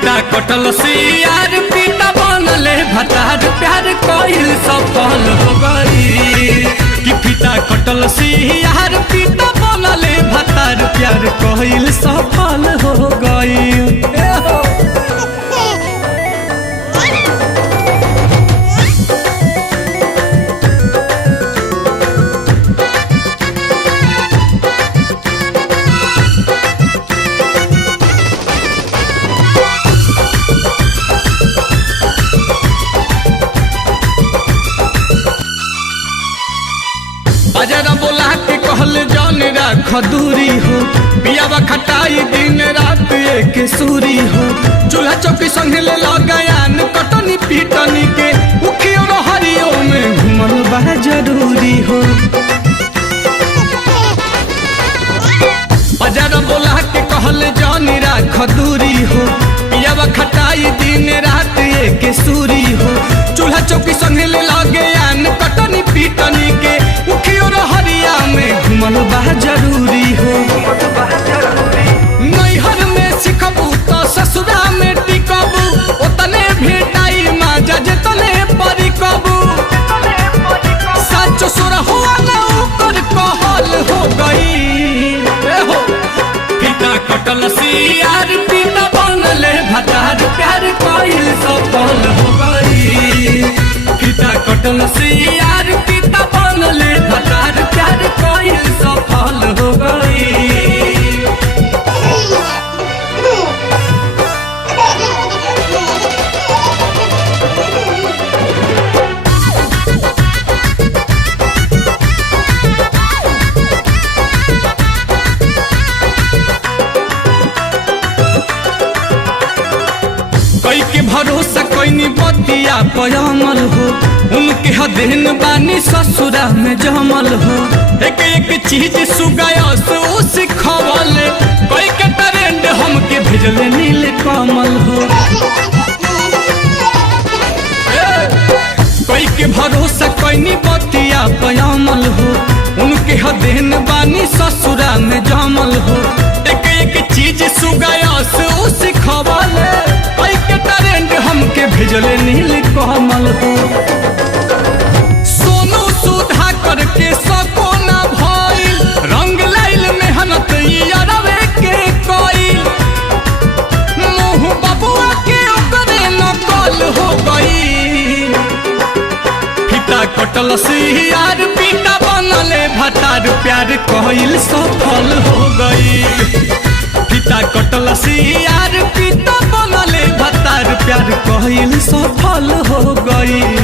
पिता कटल से यार पिता बनले भतार प्यार कइल सफल हो गई कि पिता कटल से यार पिता बनले भतार प्यार कइल सफल हो गई। बाजारा बोला के कहल जान राख दूरी हो पियावा खटाई दिन रात एक सूरी हो चूल्हा चौकी संगे ले लगायान कटनी पीटनी के उखियो हरियो में घुमल बा जरूरी हो। बाजारा बोला के कहल जान राख दूरी हो पियावा खटाई दिन रात एक सूरी हो चूल्हा चौकी संगे ले लगायान कटनी पीटनी के उखियो हरिया में घुमल बा जरूरी हो। नैहर में सिखबू तो ससुरा में टिकबू ओतने भेटाई माजा जतने परिकबू सच सुर हुआ ना ओकर कहल हो गई हो पिता कटल से यार पिता बनले भतार प्यार कइल सफल हो गई पिता कटल से यार पिता बनले भतार प्यार कइल सफल हो गई। कई के भरोसा कोई बतिया पयामल हो उनके हदेन बानी ससुरा में जमल हो एक एक चीज सुगायस उ सिखवल कई के ट्रेंड हमके भेजले नील कमल हो। कई के भरोसा कोई बतिया पयामल हो उनके हदेन बानी ससुरा में जमल हो एक एक चीज सुगायस उ सिखवल कई के ट्रेंड हमके भेजले नील कमल हो। सोनू सुधा करके सको ना भइल रंग लाइल मेहनत यारवे के कइल मुँह बबुआ के ओकरे नकल हो गई पिता कटल से यार पिता बनले भतार प्यार कइल सफल हो गई पिता कटल से यार पिता बनले भतार प्यार कइल सफल हो गई।